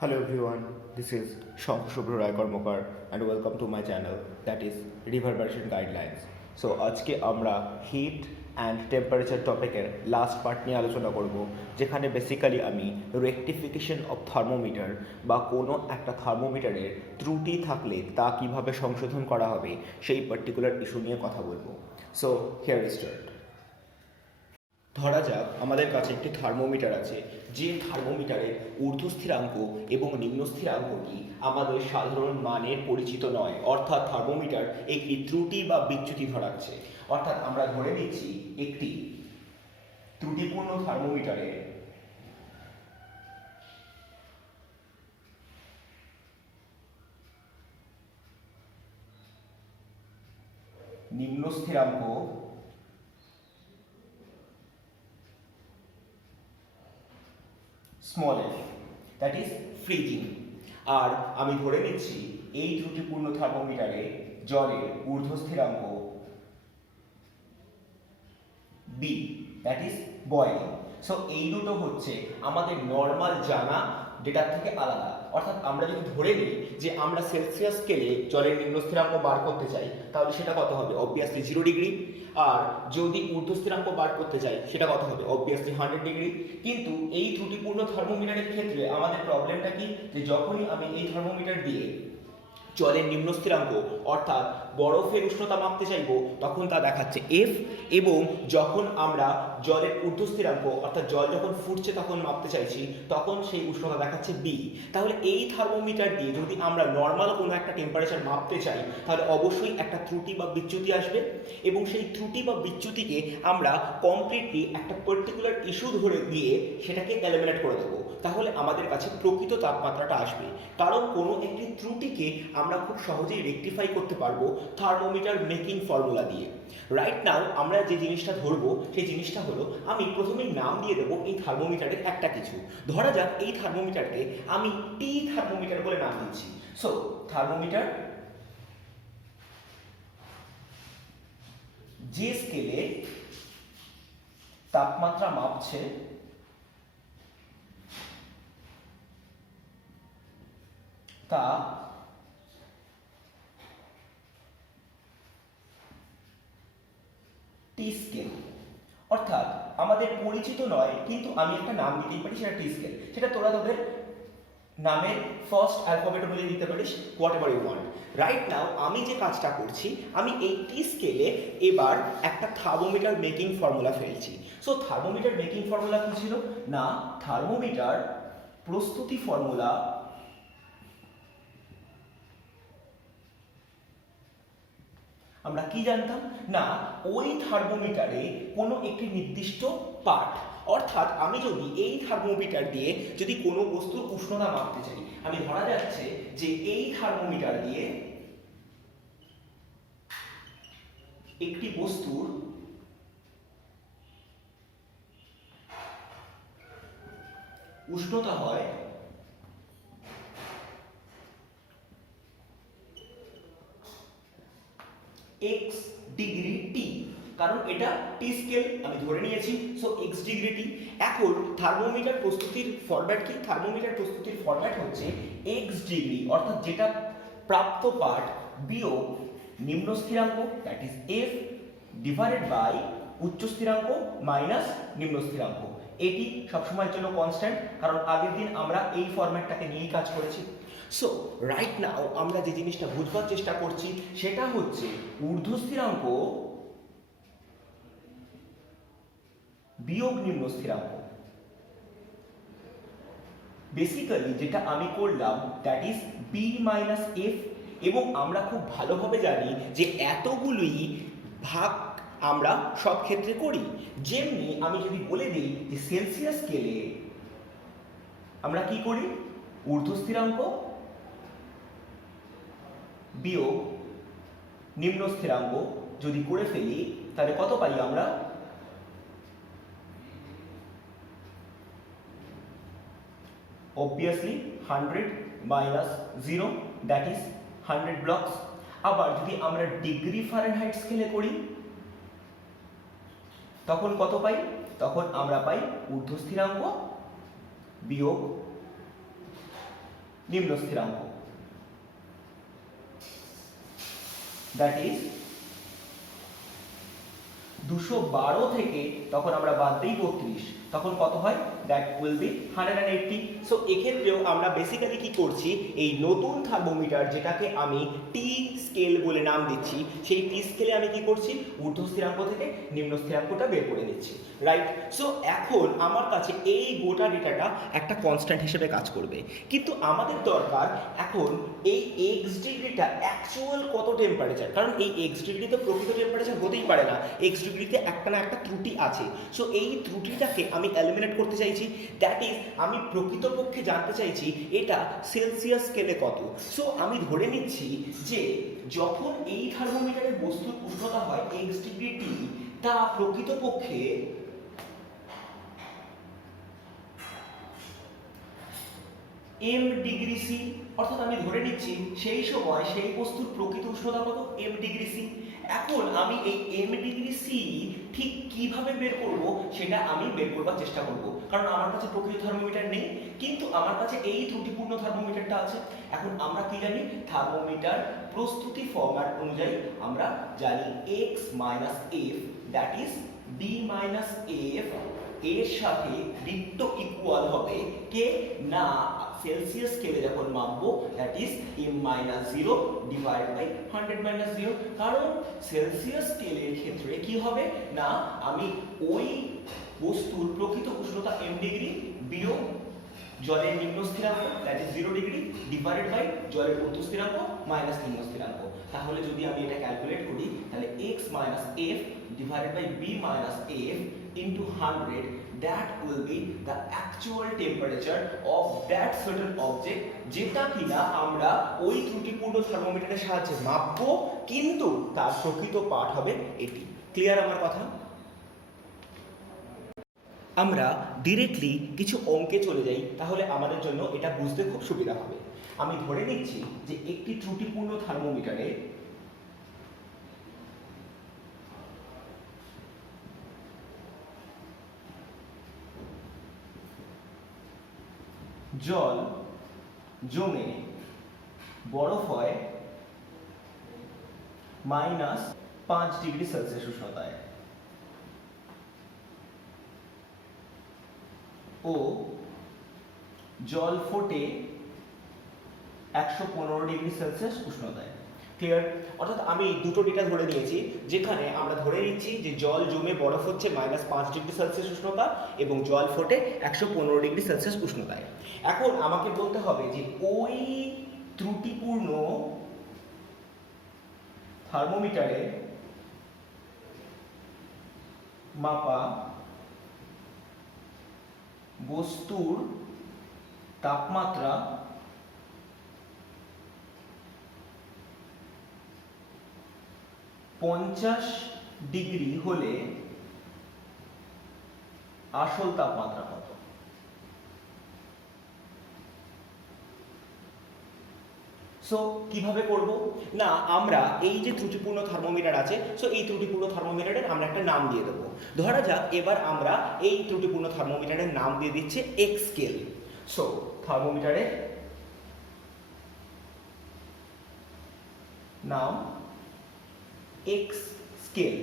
Hello everyone, this is Shankh Shubhra Rai Karmakar and welcome to my channel that is Reverberation Guidelines. So আজকে আমরা hit and temperature টপিকের last part নিয়ে আলোচনা করব, যেখানে basically আমি রেকটিফিকেশন অফ থার্মোমিটার বা কোনো একটা থার্মোমিটারের ত্রুটি থাকলে তা কিভাবে সংশোধন করা হবে সেই পার্টিকুলার ইস্যু নিয়ে কথা বলবো। So here start. ধরা যাক আমাদের কাছে একটি থার্মোমিটার আছে, যে থার্মোমিটারের ঊর্ধ্বস্থিরাঙ্ক এবং নিম্নস্থিরাঙ্কটি আমাদের সাধারণ মানের পরিচিত নয়, অর্থাৎ থার্মোমিটার একটি ত্রুটি বা বিচ্যুতি ধরাচ্ছে। অর্থাৎ আমরা ধরে নিচ্ছি একটি ত্রুটিপূর্ণ থার্মোমিটারে নিম্নস্থিরাঙ্ক small F, that is freezing. আর আমি ধরে নিচ্ছি এই ত্রুটিপূর্ণ থার্মোমিটারে জলের ঊর্ধ্বস্থিরাঙ্ক B, that is boiling. So এই দুটো হচ্ছে আমাদের নর্মাল জানা ডেটার থেকে আলাদা। অর্থাৎ আমরা যদি ধরে নিই যে আমরা সেলসিয়াস স্কেলে জলের নিম্নস্থিরাঙ্ক বার করতে চাই, তাহলে সেটা কত হবে? অবভিয়াসলি 0°। আর যদি ঊর্ধ্বস্থিরাঙ্ক বার করতে চাই সেটা কত হবে? অবভিয়াসলি 100°। কিন্তু এই ত্রুটিপূর্ণ থার্মোমিটারের ক্ষেত্রে আমাদের প্রবলেমটা কি, যে যখনই আমি এই থার্মোমিটার দিয়ে জলের নিম্নস্থিরাঙ্ক অর্থাৎ বরফের উষ্ণতা মাপতে চাইব, তখন তা দেখাচ্ছে এফ, এবং যখন আমরা জলের ঊর্ধ্বস্থিরাঙ্ক অর্থাৎ জল যখন ফুটছে তখন মাপতে চাইছি, তখন সেই উষ্ণতা দেখাচ্ছে বি। তাহলে এই থার্মোমিটার দিয়ে যদি আমরা নর্মাল কোনো একটা টেম্পারেচার মাপতে চাই, তাহলে অবশ্যই একটা ত্রুটি বা বিচ্যুতি আসবে, এবং সেই ত্রুটি বা বিচ্যুতিকে আমরা কমপ্লিটলি একটা পার্টিকুলার ইস্যু ধরে দিয়ে সেটাকে এলিমিনেট করে দেবো। তাহলে আমাদের কাছে প্রকৃত তাপমাত্রাটা আসবে। কারণ কোনো একটি ত্রুটিকে আমরা খুব সহজেই রেকটিফাই করতে পারবো থার্মোমিটার মেকিং ফর্মুলা দিয়ে। রাইট নাও আমরা যে জিনিসটা ধরবো সেই জিনিসটা হলো, আমি প্রথমেই নাম দিয়ে দেবো এই থার্মোমিটারের একটা কিছু। ধরা যাক এই থার্মোমিটারকে আমি টি থার্মোমিটার বলে নাম দিচ্ছি। সো থার্মোমিটার যে স্কেলে তাপমাত্রা মাপছে তা টি স্কেল। অর্থাৎ আমাদের পরিচিত নয়, কিন্তু আমি একটা নাম দিতেই পারি, সেটা টি স্কেল। সেটা তোরা তোদের নামের ফার্স্ট অ্যালফাবেট অনুযায়ী দিতে পারিস, whatever you want. Right now আমি যে কাজটা করছি, আমি এই টি স্কেলে এবার একটা থার্মোমিটার মেকিং ফর্মুলা ফেলছি। সো থার্মোমিটার মেকিং ফর্মুলা কি ছিল না, থার্মোমিটার প্রস্তুতি ফর্মুলা আমরা কি জানতাম না, ওই থার্মোমিটারে কোনো একটি নির্দিষ্ট পার্ট, অর্থাৎ আমি যদি এই থার্মোমিটার দিয়ে যদি কোনো বস্তুর উষ্ণতা মাপতে চাই, আমি ধরা যাচ্ছে যে এই থার্মোমিটার দিয়ে একটি বস্তুর উষ্ণতা হয় এক্স ডিগ্রি টি, কারণ এটা টি স্কেল আমি ধরে নিয়েছি। সো এক্স ডিগ্রি টি। এখন থার্মোমিটার প্রস্তুতির ফরম্যাট কি? থার্মোমিটার প্রস্তুতির ফরম্যাট হচ্ছে এক্স ডিগ্রি, অর্থাৎ যেটা প্রাপ্ত পার্ট বিয়োগ নিম্ন স্থিরাঙ্ক, that is F, divided by উচ্চ স্থিরাঙ্ক মাইনাস নিম্ন স্থিরাঙ্ক। এটি সবসময়ের জন্য কনস্ট্যান্ট, কারণ আগের দিন আমরা এই ফরম্যাটটাকে নিয়েই কাজ করেছি। সো রাইট নাও আমরা যে জিনিসটা বুঝবার চেষ্টা করছি সেটা হচ্ছে ঊর্ধ্বস্থিরাঙ্ক বিয়োগ নিম্ন স্থিরাঙ্ক। বেসিক্যালি যেটা আমি করলাম that is B minus F, এবং আমরা খুব ভালোভাবে জানি যে এতগুলোই ভাগ আমরা সব ক্ষেত্রে করি। যেমনি আমি যদি বলে দিই যে সেলসিয়াস স্কেলে আমরা কি করি, ঊর্ধ্বস্থিরাঙ্ক বিয়োগ নিম্ন স্থিরাঙ্ক যদি করে ফেলি, তাহলে কত পাই আমরা? Obviously 100 minus 0, that is 100 blocks. আবার যদি আমরা ডিগ্রি ফারেনহাইট স্কেলে করি তখন কত পাই? তখন আমরা পাই ঊর্ধ্বস্থিরাঙ্ক বিয়োগ নিম্ন স্থিরাঙ্ক, দ্যাট ইজ 212 থেকে তখন আমরা বাদ দিই 32, তখন কত হয়? That will B 180। সো এক্ষেত্রেও আমরা বেসিক্যালি কি করছি, এই নতুন থার্মোমিটার যেটাকে আমি টি স্কেল বলে নাম দিচ্ছি, সেই টি স্কেলে আমি কি করছি, ঊর্ধ্ব স্থিরাঙ্ক থেকে নিম্ন স্থিরাঙ্কটা বের করে নিচ্ছি, রাইট? সো এখন আমার কাছে এই গোটা ডেটাটা একটা কনস্ট্যান্ট হিসেবে কাজ করবে, কিন্তু আমাদের দরকার এখন এই এক্স ডিগ্রিটা অ্যাকচুয়াল কত টেম্পারেচার, কারণ এই এক্স ডিগ্রি তো প্রকৃত টেম্পারেচার হতেই পারে না, এক্স ডিগ্রিতে একটা না একটা ত্রুটি আছে। সো এই ত্রুটিটাকে আমি এলিমিনেট করতে চাইছি, দ্যাট ইজ আমি প্রকৃতপক্ষে জানতে চাইছি এটা সেলসিয়াস স্কেলে কত। সো আমি ধরে নিচ্ছি যে যখন এই থার্মোমিটারের বস্তুর উষ্ণতা হয় এক্স ডিগ্রি টি, তা প্রকৃতপক্ষে এম ডিগ্রি সি, অর্থাৎ আমি ধরে নিচ্ছি সেই সময় সেই বস্তুর প্রকৃত উষ্ণতা কত, এম ডিগ্রি সি। এখন আমি এই এম ডিগ্রি সি ঠিক কিভাবে বের করব সেটা আমি বের করবার চেষ্টা করব, কারণ আমার কাছে প্রকৃত থার্মোমিটার নেই, কিন্তু আমার কাছে এই ত্রুটিপূর্ণ থার্মোমিটারটা আছে। এখন আমরা কি জানি, থার্মোমিটার প্রস্তুতি ফরম্যাট অনুযায়ী আমরা জানি x minus F, that is B minus F এর সাথে বৃত্ত ইকুয়াল হবে কে না, সেলসিয়াস স্কেলে যখন মাপবো that is m minus 0 divide by 100 minus 0। কারণ সেলসিয়াস স্কেলের ক্ষেত্রে কি হবে না, আমি ওই বস্তুর প্রকৃত উষ্ণতা m ডিগ্রি বিয়োগ জলের নিম্ন স্থিরাঙ্ক that is 0 degree divided by জলের ঊর্ধ্ব স্থিরাঙ্ক মাইনাস নিম্ন স্থিরাঙ্ক। তাহলে যদি আমি এটা ক্যালকুলেট করি, তাহলে x minus f divided by b minus f into 100, that will be the actual temperature of that certain object, যেটা কিনা আমরা ওই ত্রুটিপূর্ণ থার্মোমিটারের সাহায্যে মাপবো, কিন্তু তার প্রকৃত পাঠ হবে এটি। ক্লিয়ার আমার কথা? আমরা ডিরেক্টলি কিছু অঙ্কে চলে যাই, তাহলে আমাদের জন্য এটা বুঝতে খুব সুবিধা হবে। আমি ধরে নিচ্ছি যে একটি ত্রুটিপূর্ণ থার্মোমিটারে জল জমে বরফ হয় -5 ডিগ্রি সেলসিয়াস উষ্ণতায় ও জল ফোটে 115 ডিগ্রি সেলসিয়াস উষ্ণতায়। ক্লিয়ার? অর্থাৎ আমি দুটো ডেটা ধরে নিয়েছি, যেখানে আমরা ধরে নিচ্ছি যে জল জমে বরফ হচ্ছে -5 ডিগ্রি সেলসিয়াস উষ্ণতা এবং জল ফোটে 115 ডিগ্রি সেলসিয়াস উষ্ণতায়। এখন আমাকে বলতে হবে যে ওই ত্রুটিপূর্ণ থার্মোমিটারে মাপা বস্তুর তাপমাত্রা পঞ্চাশ ডিগ্রি হলে আসল তাপমাত্রা কত? সো কিভাবে করব না, আমরা এই যে ত্রুটিপূর্ণ থার্মোমিটার আছে, সো এই ত্রুটিপূর্ণ থার্মোমিটারের আমরা একটা নাম দিয়ে দেবো। ধরা যাক এবার আমরা এই ত্রুটিপূর্ণ থার্মোমিটারের নাম দিয়ে দিচ্ছি এক্স স্কেল। সো থার্মোমিটারের নাম এক্স স্কেল।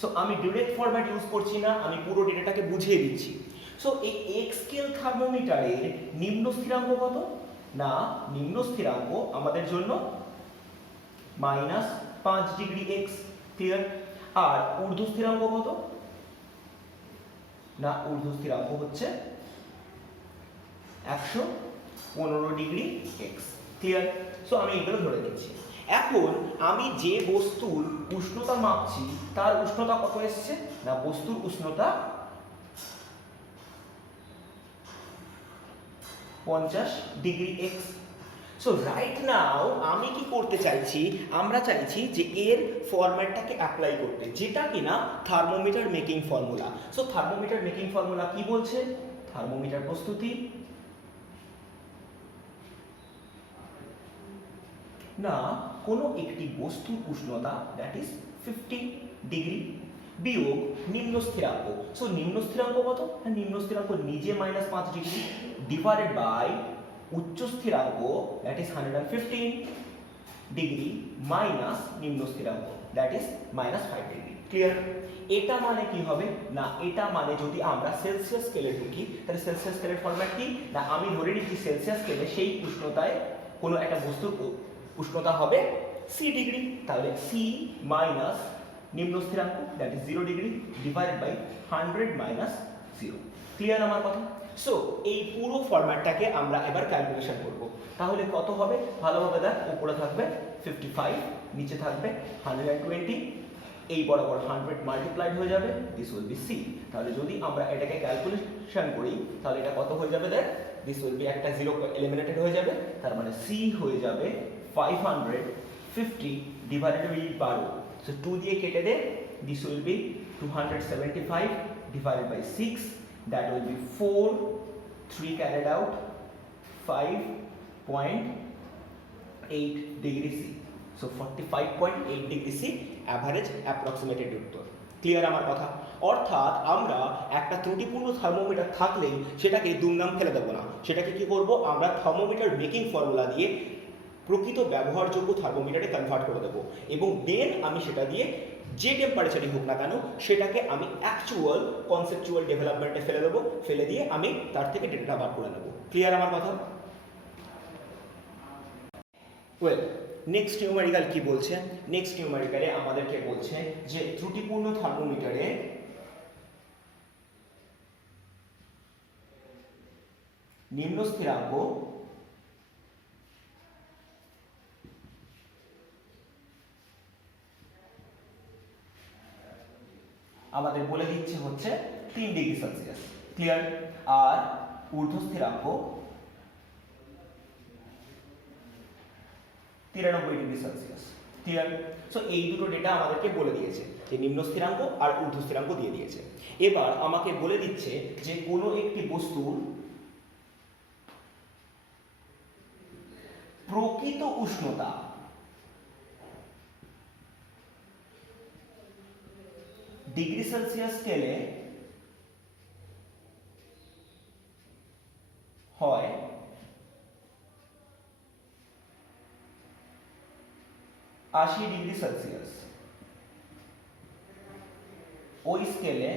সো আমি ডিরেক্ট ফরম্যাট ইউজ করছি না, আমি পুরো ডেটাটাকে বুঝিয়ে দিচ্ছি। সো এই এক্স স্কেল থার্মোমিটারের নিম্ন স্থিরাঙ্ক কত না, নিম্ন স্থিরাঙ্ক আমাদের জন্য -5 ডিগ্রি এক্স। ক্লিয়ার? আর ঊর্ধ্ব স্থিরাঙ্ক কত না, ঊর্ধ্ব স্থিরাঙ্ক হচ্ছে 115 ডিগ্রি এক্স। ক্লিয়ার? সো আমি এগুলো ধরে নিচ্ছি। এখন আমি যে বস্তুর উষ্ণতা মাপছি তার উষ্ণতা কত এসছে না, বস্তুর উষ্ণতা 50 degree x. So right now আমি কি করতে চাইছি, আমরা চাইছি যে এর ফরম্যাটটাকে অ্যাপ্লাই করতে, যেটা কিনা thermometer making formula. So thermometer making formula কি বলছে, থার্মোমিটার প্রস্তুতি না কোনো একটি বস্তুর উষ্ণতা দ্যাট ইজ 50 ডিগ্রি বিয়োগ নিম্ন স্থিরাঙ্ক। সো নিম্ন স্থিরাঙ্ক কত, নিম্ন স্থিরাঙ্ক নিজে -5 ডিগ্রি ডিভাইডেড বাই উচ্চ স্থিরাঙ্ক দ্যাট ইজ 115 ডিগ্রি মাইনাস নিম্ন স্থিরাঙ্ক দ্যাট ইজ -5 ডিগ্রি। ক্লিয়ার? এটা মানে কি হবে না, এটা মানে যদি আমরা সেলসিয়াস স্কেলে ঢুকি তাহলে সেলসিয়াস স্কেলের ফরম্যাট কি না, আমি ধরে নিচ্ছি সেলসিয়াস স্কেলে সেই উষ্ণতায় কোনো একটা বস্তুর উষ্ণতা হবে সি ডিগ্রি, তাহলে সি মাইনাস নিম্ন স্থিরাঙ্ক that is 0 degree divided by 100 minus 0। Clear আমার কথা? সো এই পুরো ফরম্যাটটাকে আমরা এবার ক্যালকুলেশন করব। তাহলে কত হবে ভালোভাবে দেখ, উপরে থাকবে 55, নিচে থাকবে 120, এই বরাবর 100 মাল্টিপ্লাইড হয়ে যাবে, দিস উইল বি সি। তাহলে যদি আমরা এটাকে ক্যালকুলেশন করি তাহলে এটা কত হয়ে যাবে দেখ, দিস উইল বি একটা 0 এলিমিনেটেড হয়ে যাবে, তার মানে সি হয়ে যাবে 550 ডিভাইডেড বাই 12। সো 2 দিয়ে কেটে দে, this will be 275 divided by 6, that will be 4, 3 carried out, 5.8 degree C. So 45.8 degree C average approximated উত্তর। ক্লিয়ার আমার কথা? অর্থাৎ আমরা একটা ত্রুটিপূর্ণ থার্মোমিটার থাকলেই সেটাকে দুমদাম ফেলে দেবো না, সেটাকে কি করব, আমরা থার্মোমিটার মেকিং ফর্মুলা দিয়ে প্রকৃত ব্যবহারযোগ্য থার্মোমিটারে কনভার্ট করে দেবো, এবং দেন আমি সেটা দিয়ে যে টেম্পারেচারই হোক না কেন সেটাকে আমি অ্যাকচুয়াল কনসেপচুয়াল ডেভেলপমেন্টে ফেলে দেবো, ফেলে দিয়ে আমি তার থেকে ডেটাটা বার করে নেবো। ক্লিয়ার আমার কথা? ওয়েল, নেক্সট নিউমেরিক্যাল কি বলছে? নেক্সট নিউমেরিক্যালে আমাদেরকে বলছে যে ত্রুটিপূর্ণ থার্মোমিটারে নিম্ন স্থিরাঙ্ক আমাদের বলে দিচ্ছে হচ্ছে 3 ডিগ্রি সেলসিয়াস। ক্লিয়ার? আর ঊর্ধ্ব স্থিরাঙ্ক 93 ডিগ্রি সেলসিয়াস। ক্লিয়ার? সো এই দুটো ডেটা আমাদেরকে বলে দিয়েছে, যে নিম্ন স্থিরাঙ্ক আর ঊর্ধ্ব স্থিরাঙ্ক দিয়ে দিয়েছে। এবার আমাকে বলে দিচ্ছে যে কোনো একটি বস্তুর প্রকৃত উষ্ণতা ডিগ্রি সেলসিয়াস স্কেলে হয় 80 ডিগ্রি সেলসিয়াস, ওই স্কেলে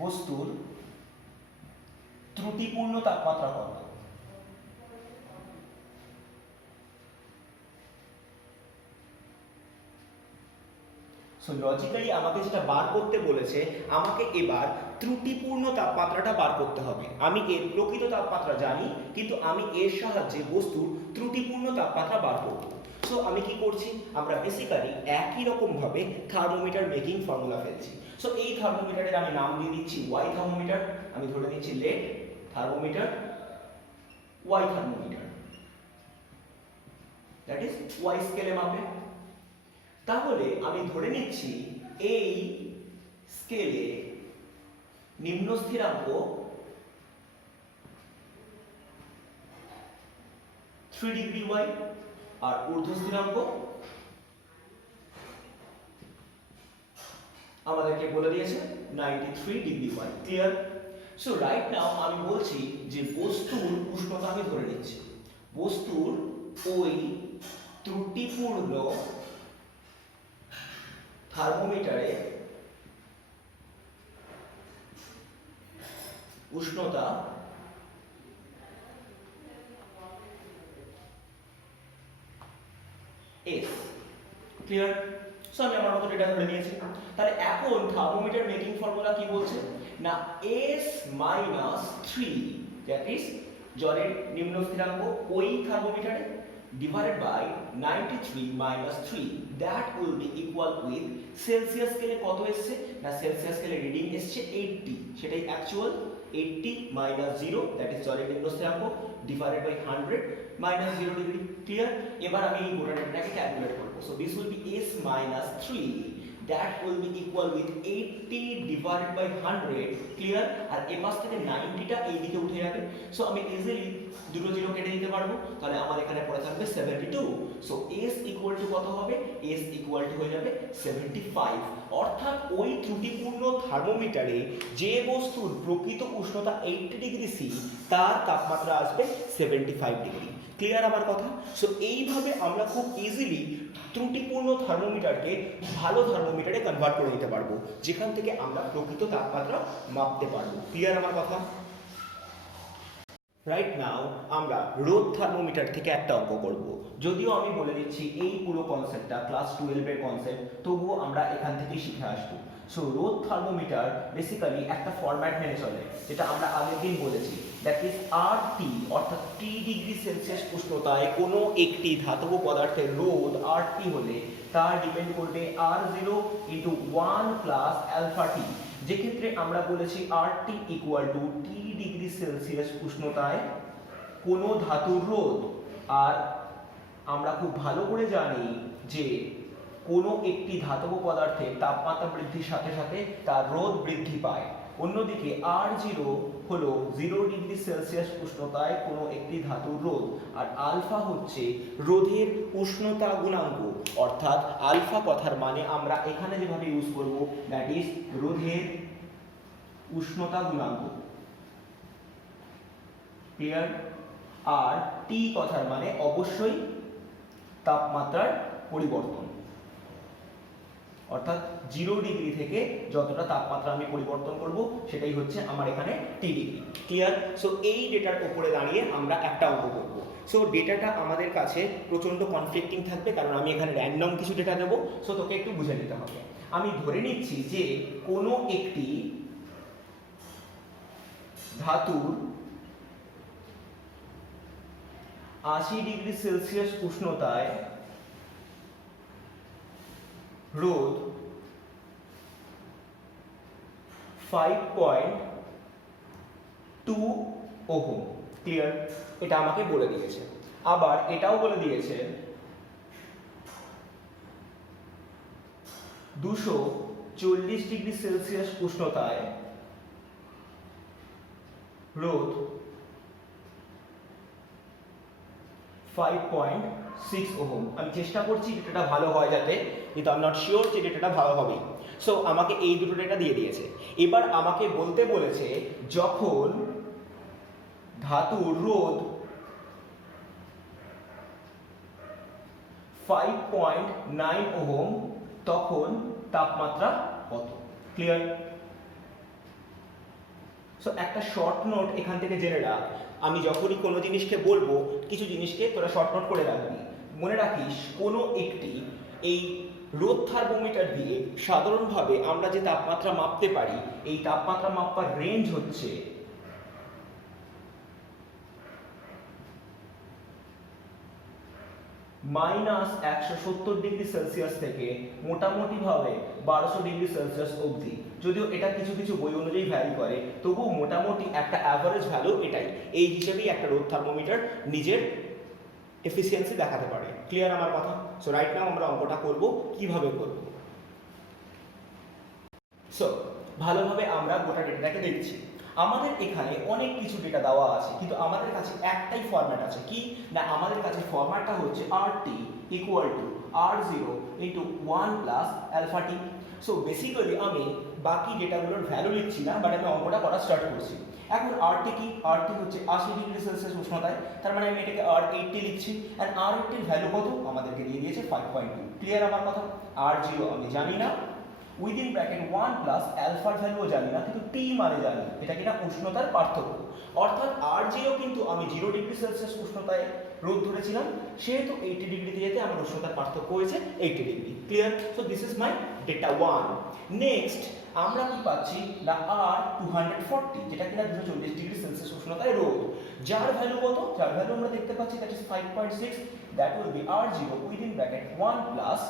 বস্তুর ত্রুটিপূর্ণ তাপমাত্রা কত? সো লজিক্যালি আমাকে যেটা বার করতে বলেছে, আমাকে এবার ত্রুটিপূর্ণ তাপমাত্রাটা বার করতে হবে। আমি এর প্রকৃত তাপমাত্রা জানি, কিন্তু আমি এর সাহায্যে বস্তুর ত্রুটিপূর্ণ তাপমাত্রা বার করব। সো আমি কি করছি, আমরা বেসিক্যালি একই রকম ভাবে থার্মোমিটার মেকিং ফর্মুলা ফেলছি। সো এই থার্মোমিটারের আমি নাম দিয়ে দিচ্ছি ওয়াই থার্মোমিটার, আমি ধরে নিচ্ছি lead thermometer, Y thermometer, that is Y স্কেলে মাপে। তাহলে আমি ধরে নিচ্ছি এই স্কেলে নিম্ন স্থিরাঙ্ক 3 ডিগ্রি ওয়াই আর ঊর্ধ্ব স্থিরাঙ্ক আমাদেরকে বলে দিয়েছে 93 degree Y. Clear? So right now আমি বলছি যে বস্তুর উষ্ণতা আমি ধরে নিচ্ছি, বস্তুর ওই ত্রুটিপূর্ণ থার্মোমিটারে উষ্ণতা S। ক্লিয়ার? সো আমি আমার মতো ডেটা ধরে নিয়েছি। তাহলে এখন থার্মোমিটার মেকিং ফর্মুলা কি বলছে না, S মাইনাস 3 দ্যাট ইজ জলের নিম্ন স্থিরাঙ্ক ওই থার্মোমিটারে divided by 93 minus 3, that will be equal with Celsius স্কেলে কত এসছে না, সেলসিয়াস স্কেলে রিডিং এসছে 80, সেটাই অ্যাকচুয়াল 80 minus 0 that is জলের নিম্ন স্থিরাঙ্ক divided by 100 minus 0 degree. Clear? এবার আমি এই গোটা ডেটাটাকে ক্যালকুলেট করব। So this will B S minus 3, that will be equal with 80 divided by 100। Clear? আর এই পাশ থেকে 90টা এই দিকে উঠে যাবে। সো আমি ইজিলি দুটো জিরো কেটে দিতে পারবো, তাহলে আমার এখানে পড়ে থাকবে 72। So S equal equal to কত হবে, এস ইকুয়াল টু হয়ে যাবে 75। অর্থাৎ ওই ত্রুটিপূর্ণ থার্মোমিটারে যে বস্তুর প্রকৃত উষ্ণতা 80 ডিগ্রি সি তার তাপমাত্রা আসবে 75 ডিগ্রি। ক্লিয়ার আমার কথা? সো এইভাবে আমরা খুব ইজিলি ত্রুটিপূর্ণ থার্মোমিটারকে ভালো থার্মোমিটারে কনভার্ট করে নিতে পারবো, যেখান থেকে আমরা প্রকৃত তাপমাত্রা মাপতে পারবো। ক্লিয়ার আমার কথা? রাইট নাও আমরা রোদ থার্মোমিটার থেকে একটা অঙ্ক করব। যদিও আমি বলে দিচ্ছি এই পুরো কনসেপ্টটা ক্লাস 12 এর কনসেপ্ট, তবুও আমরা এখান থেকেই শিখে আসবো। সো রোদ থার্মোমিটার বেসিক্যালি একটা ফরম্যাট মেনে চলে, যেটা আমরা আগের দিন বলেছি, দ্যাট ইজ RT, অর্থাৎ টি ডিগ্রি সেলসিয়াস উষ্ণতায় কোনো একটি ধাতব পদার্থের রোদ RT হলে তার ডিপেন্ড করবে R0 ইন্টু 1 প্লাস আলফা টি, যেক্ষেত্রে আমরা বলেছি RT equal to T degree Celsius উষ্ণতায় কোনো ধাতুর রোধ। আর আমরা খুব ভালো করে জানি যে কোনো একটি ধাতব পদার্থের তাপমাত্রা বৃদ্ধির সাথে সাথে তার রোধ বৃদ্ধি পায়। অন্যদিকে R0 হলো 0 ডিগ্রি সেলসিয়াস উষ্ণতায় কোনো একটি ধাতুর রোধ, আর আলফা হচ্ছে রোধের উষ্ণতা গুণাঙ্ক, অর্থাৎ আলফা কথার মানে আমরা এখানে যেভাবে ইউজ করব, দ্যাট ইজ রোধের উষ্ণতা গুণাঙ্ক। ক্লিয়ার? আর টি কথার মানে অবশ্যই তাপমাত্রার পরিবর্তন, অর্থাৎ 0 ডিগ্রি থেকে যতটা তাপমাত্রা আমি পরিবর্তন করব সেটাই হচ্ছে আমার এখানে টি ডিগ্রি। ক্লিয়ার? সো এই ডেটার উপরে দাঁড়িয়ে আমরা একটা অঙ্ক করব। সো ডেটাটা আমাদের কাছে প্রচণ্ড কনফ্লিক্টিং থাকবে, কারণ আমি এখানে র্যান্ডম কিছু ডেটা দেবো। সো তোকে একটু বুঝে নিতে হবে। আমি ধরে নিচ্ছি যে কোনো একটি ধাতুর 80 ডিগ্রি সেলসিয়াস উষ্ণতায় রোধ 5.2 ওহম। ক্লিয়ার? এটা আমাকে বলে দিয়েছে। আবার এটাও বলে দিয়েছে 240 ডিগ্রি সেলসিয়াস উষ্ণতায় রোধ 5.6 ওহম। আমি চেষ্টা করছি ডেটাটা ভালো হয় যাতে, কিন্তু আমি নট শিওর যে ডেটাটা ভালো হবে। সো আমাকে এই দুটো ডেটা দিয়ে দিয়েছে। এবার আমাকে বলতে বলেছে যখন ধাতুর রোধ 5.9 ওহম তখন তাপমাত্রা কত। ক্লিয়ার? সো একটা শর্ট নোট এখান থেকে জেনে রাখ, আমি যখনই কোনো জিনিসকে বলবো কিছু জিনিসকে তোরা শর্ট নোট করে রাখবি। মনে রাখিস কোনো একটি এই রোদ থার্মোমিটার দিয়ে সাধারণভাবে আমরা যে তাপমাত্রা মাপতে পারি, এই তাপমাত্রা মাপার রেঞ্জ হচ্ছে -170 ডিগ্রি সেলসিয়াস থেকে মোটামুটি ভাবে 1200 ডিগ্রি সেলসিয়াস অবধি। যদিও এটা কিছু কিছু বই অনুযায়ী ভ্যারি করে, তবুও মোটামুটি একটা অ্যাভারেজ ভ্যালু এটাই। এই হিসেবেই একটা রোদ থার্মোমিটার নিজের এফিসিয়েন্সি দেখাতে পারে। ক্লিয়ার আমার কথা? সো রাইট নাও আমরা অঙ্কটা করব। কিভাবে করব? সো ভালোভাবে আমরা গোটা ডেটাটাকে দেখছি। আমাদের এখানে অনেক কিছু ডেটা দেওয়া আছে, কিন্তু আমাদের কাছে একটাই ফরম্যাট আছে। কি না, আমাদের কাছে ফরম্যাটটা হচ্ছে RT equal to R0 into 1 plus alpha T. So basically আমি বাকি ডেটাগুলোর ভ্যালু লিখছি না, বাট আমি অঙ্কটা করা স্টার্ট করছি। এখন RT কি? RT হচ্ছে 80 ডিগ্রি সেলসিয়াস উষ্ণতায়, তার মানে আমি এটাকে R80 লিখছি। অ্যান্ড R80 এর ভ্যালু কত? আমাদেরকে দিয়ে দিয়েছে 5.2। ক্লিয়ার আমার কথা? R0 আমি জানি না, উইদিন ব্র্যাকেট 1 প্লাস আলফার ভ্যালুও জানি না, কিন্তু টি মানে জানি। এটা কিনা উষ্ণতার পার্থক্য, অর্থাৎ R0 কিন্তু আমি 0 ডিগ্রি সেলসিয়াস উষ্ণতায় রোদ ধরেছিলাম, সেহেতু 80 ডিগ্রিতে যেতে আমার উষ্ণতার পার্থক্য হয়েছে 80 degree. Clear? So this is my data 1। Next আমরা কি পাচ্ছি না R240, যেটা কিনা 240 ডিগ্রি সেলসিয়াস উষ্ণতায় রোদ, যার ভ্যালু কত? যার ভ্যালু আমরা দেখতে পাচ্ছি that is 5.6। That will be R0 within bracket 1 plus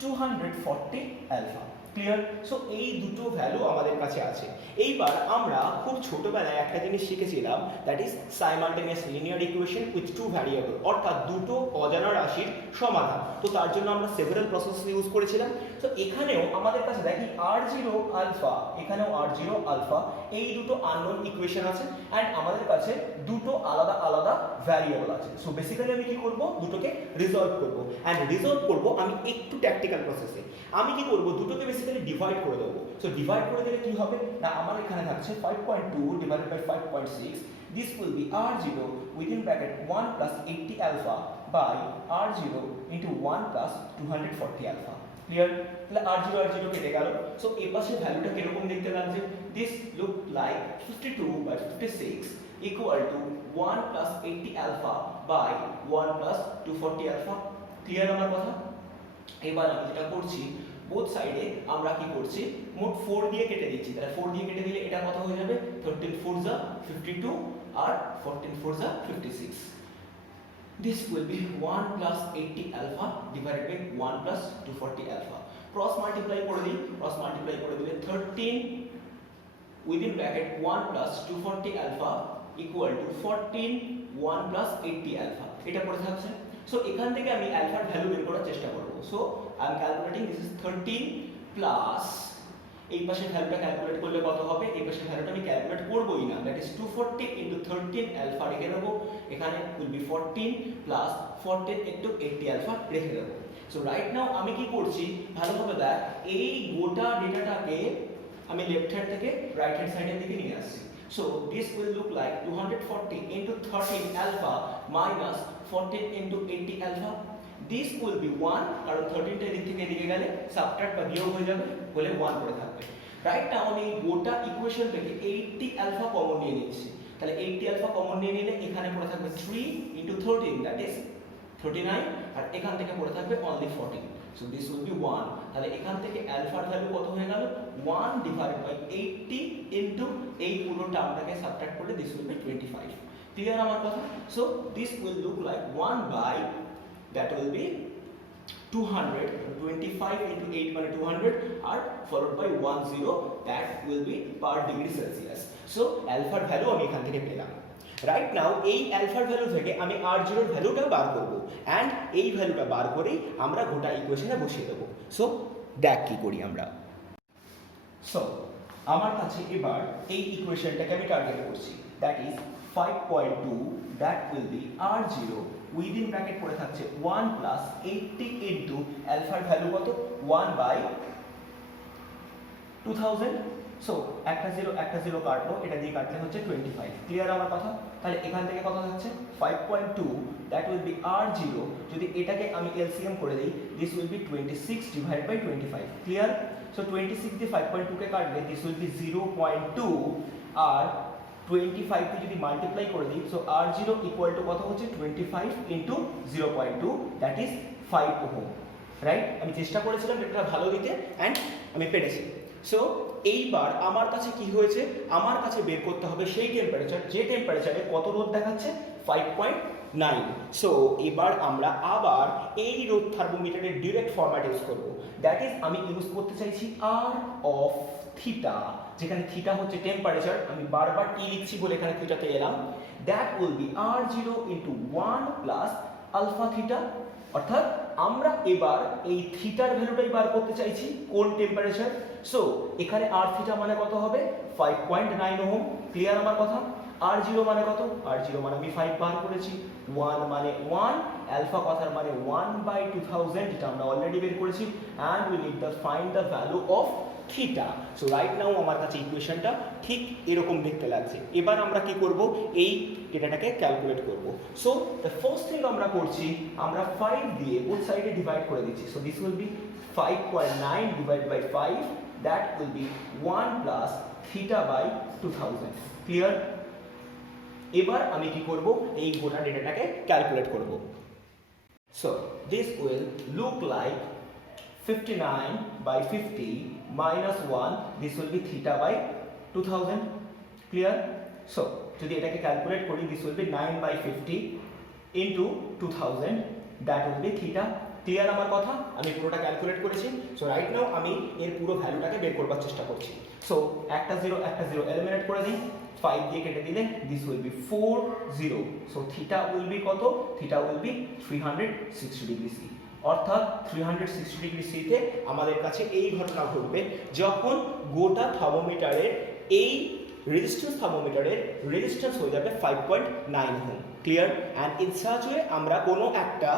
240 alpha. Clear? So এই দুটো ভ্যালু আমাদের কাছে আছে। এইবার আমরা খুব ছোটবেলায় একটা জিনিস শিখেছিলাম, that is simultaneous linear equation with two variable, অর্থাৎ দুটো অজানা রাশির সমাধান। তো তার জন্য আমরা সেভারাল প্রসেস ইউজ করেছিলাম। তো এখানেও আমাদের কাছে দেখি R0 আলফা, এখানেও R0 আলফা, এই দুটো আননোন ইকুয়েশন আছে। অ্যান্ড আমাদের কাছে দুটো আলাদা আলাদা ভ্যারিয়েবল আছে। সো বেসিক্যালি আমি কি করব, দুটোকে রিজলভ করব, অ্যান্ড রিজলভ করব আমি একটু ট্যাকটিক্যাল প্রসেসে। আমি কি করব, দুটোকে বেসিক্যালি ডিভাইড করে দেবো। সো ডিভাইড করে দিলে কি হবে না, আমার এখানে থাকছে 5.2 divided by 5.6, this will be r0 within bracket 1 plus 80 alpha by r0 into 1 plus 240 alpha। Clear? তাহলে r0 r0 কেটে গেল। সো এই পাশে ভ্যালুটা কিরকম দেখতে লাগছে, this look like 52 by 56 equal to 1 plus 80 alpha by 1 plus 240 alpha। Clear আমার কথা? এবার আমি যেটা করছি, বোথ সাইডে আমরা কি করছি, মোট 4 দিয়ে কেটে দিচ্ছি। তাহলে 4 দিয়ে কেটে দিলে এটা কত হয়ে যাবে, 13 4 যা 52 আর 14 4 যা 56। This will be 1 plus 80 alpha divided by 1 plus 240 alpha। Cross multiply করে দিই, cross multiply করে দিলে 13 within bracket 1 plus 240 alpha equal to 14 1 plus 80 alpha। এটা পড়ে থাকছে। সো এখান থেকে আমি আলফার ভ্যালু বের করার চেষ্টা করব। So I am calculating, this is 13 plus এই পাশের ভ্যালুটা ক্যালকুলেট করলে কত হবে, এই পাশের ভ্যালুটা আমি ক্যালকুলেট করবই না, দ্যাট ইজ 240 ইনটু 13 আলফা রেখে দেবো। এখানে will be 14 plus 14 into 80 alpha রেখে দেবো। সো রাইট নাও আমি কি করছি, ভালোভাবে দেখ, এই গোটা ডেটাটাকে আমি লেফট হ্যান্ড থেকে রাইট হ্যান্ড সাইডের দিকে নিয়ে আসছি। So this will look like 240 into 13 alpha minus 14 into 80 alpha. This will be 1, কারণ 13 টা এদিক থেকে এদিকে গেলে সাবট্রাক্ট বা বিয়োগ হয়ে যাবে, বলে 1 পড়ে থাকবে। রাইট নাও আমি গোটা ইকুয়েশন থেকে 80 আলফা কমন নিয়ে নিচ্ছি। তাহলে 80 আলফা কমন নিয়ে নিলে এখানে পড়ে থাকবে 3 into 13, that is 39, আর এখান থেকে পড়ে থাকবে only 14। So this will be 1। তাহলে এখান থেকে আলফার ভ্যালু কত হয়ে গেল, 1 divided by 80 into এই পুরো টার্মটাকে সাবট্রাক্ট করলে this will be 25। ক্লিয়ার আমার কথা? So this will look like 1 by, that will be 200, 25 into 8 মানে 200 আর followed by 10, that will be per degree Celsius। So আলফার ভ্যালু আমি এখান থেকে পেলাম। রাইট নাও এই আলফার ভ্যালু থেকে আমি r0 এর ভ্যালুটা বার করব, অ্যান্ড এই ভ্যালুটা বার করেই আমরা গোটা ইকুয়েশনে বসিয়ে দেবো। সো দেখ কি করি আমরা। সো আমার কাছে এবার এই ইকুয়েশনটাকে আমি টার্গেট করছি, that is 5.2, that will be r0 within bracket পড়ে থাকছে 1 প্লাস 80 ইনটু আলফার ভ্যালু কত, 1 বাই 2000। সো একটা জিরো কাটলো, এটা দিয়ে কাটলে হচ্ছে 25। ক্লিয়ার আমার কথা? তাহলে এখান থেকে কত হচ্ছে 5.2, দ্যাট উইল বি r0, যদি এটাকে আমি এলসিএম করে দিই, this will be 26 divided by 25। Clear? So 26 দিয়ে 5.2 কে কাটলে দিস উইল বি 0.2, আর 25 কে যদি মাল্টিপ্লাই করে দিই, সো r0 ইকুয়াল টু কত হচ্ছে 25 into 0.2, that is 5 ohm. Right? আমি চেষ্টা করেছিলাম এটা ভালো দিতে, অ্যান্ড আমি পেরেছি। সো এইবার আমার কাছে কি হয়েছে, আমার কাছে বের করতে হবে সেই টেম্পারেচার, যে টেম্পারেচারে কত রোদ দেখাচ্ছে, 5.9। সো এবার আমরা আবার এই রোদ থার্মোমিটারের ডিরেক্ট ফরম্যাট ইউজ করব, দ্যাট ইজ আমি ইউজ করতে চাইছি আর অফ থিটা, যেখানে থিটা হচ্ছে টেম্পারেচার। আমি বারবার টি লিখছি বলে এখানে থিটাতে এলাম। That will be r0 into 1 plus alpha theta, অর্থাৎ আমরা এবার এই থিটার ভ্যালুটাই বার করতে চাইছি কোন টেম্পারেচার। সো এখানে r থিটা মানে কত হবে, 5.9 ওহম। ক্লিয়ার আমার কথা? r0 মানে কত, r0 মানে আমি 5 বার করেছি, 1 মানে 1, আলফা কথার মানে 1/2000, এটা আমরা অলরেডি বের করেছি, and we need the find the value of theta. So right নাও আমার কাছে ইকুয়েশনটা ঠিক এরকম দেখতে লাগছে। এবার আমরা কি করব, এই ডেটাটাকে ক্যালকুলেট করব। সো দ্য ফার্স্ট থিং আমরা করছি, আমরা 5 দিয়ে বোথ সাইডে ডিভাইড করে দিচ্ছি। So this will be 5.9 divide by 5, that will be 1 plus theta by 2000। Clear? এবার আমি কি করব, এই গোটা ডেটাটাকে ক্যালকুলেট করব। So this will look like 59 by 50 minus 1, this will be theta by 2000. Clear? So যদি এটাকে ক্যালকুলেট করি, this will be 9 by 50 into 2000, that will be theta। Clear আমার কথা? আমি পুরোটা ক্যালকুলেট করেছি। সো রাইট নাও আমি এর পুরো ভ্যালুটাকে বের করবার চেষ্টা করছি। সো একটা জিরো এলিমিনেট করে দিই, 5 দিয়ে কেটে দিলে this will be 40। So theta will be কত, theta will be 360 degree C, অর্থাৎ 360 ডিগ্রি সিতে আমাদের কাছে এই ঘটনা ঘটবে যখন গোটা থার্মোমিটারের এই রেজিস্ট্যান্স থার্মোমিটারের রেজিস্ট্যান্স হয়ে যাবে 5.9 ohm. Clear? And in such way আমরা কোনো একটা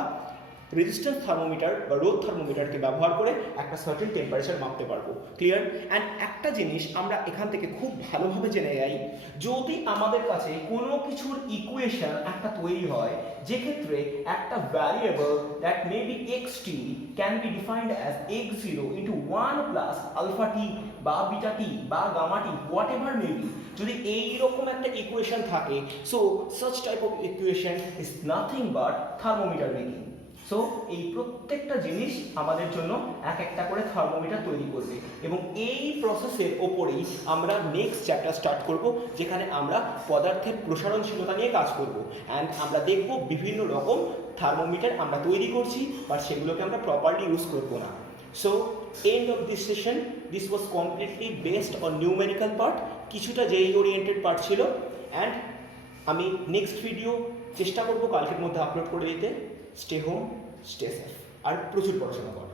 রেজিস্ট্যান্স থার্মোমিটার বা রোদ থার্মোমিটারকে ব্যবহার করে একটা সার্টেন টেম্পারেচার মাপতে পারবো। ক্লিয়ার? অ্যান্ড একটা জিনিস আমরা এখান থেকে খুব ভালোভাবে জেনে যাই, যদি আমাদের কাছে কোনো কিছুর ইকুয়েশন একটা তৈরি হয় যেক্ষেত্রে একটা variable that may be xt can be defined as x0 into 1 plus alpha T বা বিটা টি বা gamma T whatever may be, যদি এইরকম একটা ইকুয়েশন থাকে, so such type of equation is nothing but thermometer making. সো এই প্রত্যেকটা জিনিস আমাদের জন্য এক একটা করে থার্মোমিটার তৈরি করবে এবং এই প্রসেসের ওপরেই আমরা নেক্সট চ্যাপ্টার স্টার্ট করব, যেখানে আমরা পদার্থের প্রসারণশীলতা নিয়ে কাজ করব। অ্যান্ড আমরা দেখব বিভিন্ন রকম থার্মোমিটার আমরা তৈরি করছি বাট সেগুলোকে আমরা প্রপারলি ইউজ করব না। So end of this session, this was completely based on numerical part, কিছুটা যেই ওরিয়েন্টেড পার্ট ছিল। অ্যান্ড আমি নেক্সট ভিডিও চেষ্টা করব কালকের মধ্যে আপলোড করে দিতে। স্টে হোম, স্টে সেফ, আর প্রচুর পড়াশোনা করো।